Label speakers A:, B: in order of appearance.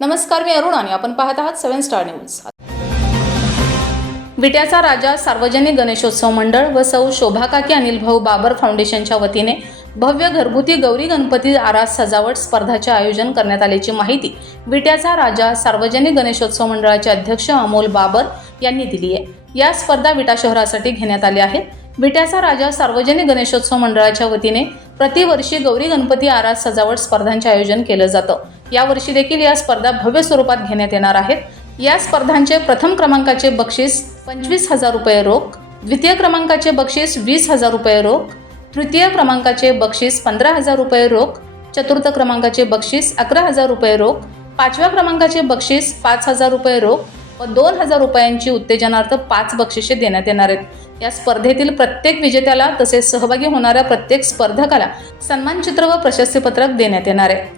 A: नमस्कार मी अरुण आणि आपण पाहत आहात सेव्हन स्टार न्यूज. विट्याचा राजा सार्वजनिक गणेशोत्सव मंडळ व सौ शोभाकाकी अनिल भाऊ बाबर फाउंडेशनच्या वतीने भव्य घरगुती गौरी गणपती आरास सजावट स्पर्धाचे आयोजन करण्यात आल्याची माहिती विट्याचा राजा सार्वजनिक गणेशोत्सव मंडळाचे अध्यक्ष अमोल बाबर यांनी दिली आहे. या स्पर्धा विटा शहरासाठी घेण्यात आल्या आहेत. विट्याचा राजा सार्वजनिक गणेशोत्सव मंडळाच्या वतीने प्रतिवर्षी गौरी गणपती आरास सजावट स्पर्धांचे आयोजन केलं जातं. यावर्षी देखील या स्पर्धा भव्य स्वरूपात घेण्यात येणार आहेत. या स्पर्धांचे प्रथम क्रमांकाचे बक्षीस पंचवीस हजार रुपये रोख द्वितीय क्रमांकाचे बक्षीस वीस हजार रुपये रोख तृतीय क्रमांकाचे बक्षीस पंधरा हजार रुपये रोख चतुर्थ क्रमांकाचे बक्षीस अकरा हजार रुपये रोख पाचव्या क्रमांकाचे बक्षीस पाच हजार रुपये रोख व दोन हजार रुपयांची उत्तेजनार्थ पाच बक्षिसे देण्यात येणार आहेत. या स्पर्धेतील प्रत्येक विजेत्याला तसेच सहभागी होणाऱ्या प्रत्येक स्पर्धकाला सन्मानचित्र व प्रशस्तीपत्रक देण्यात येणार आहे.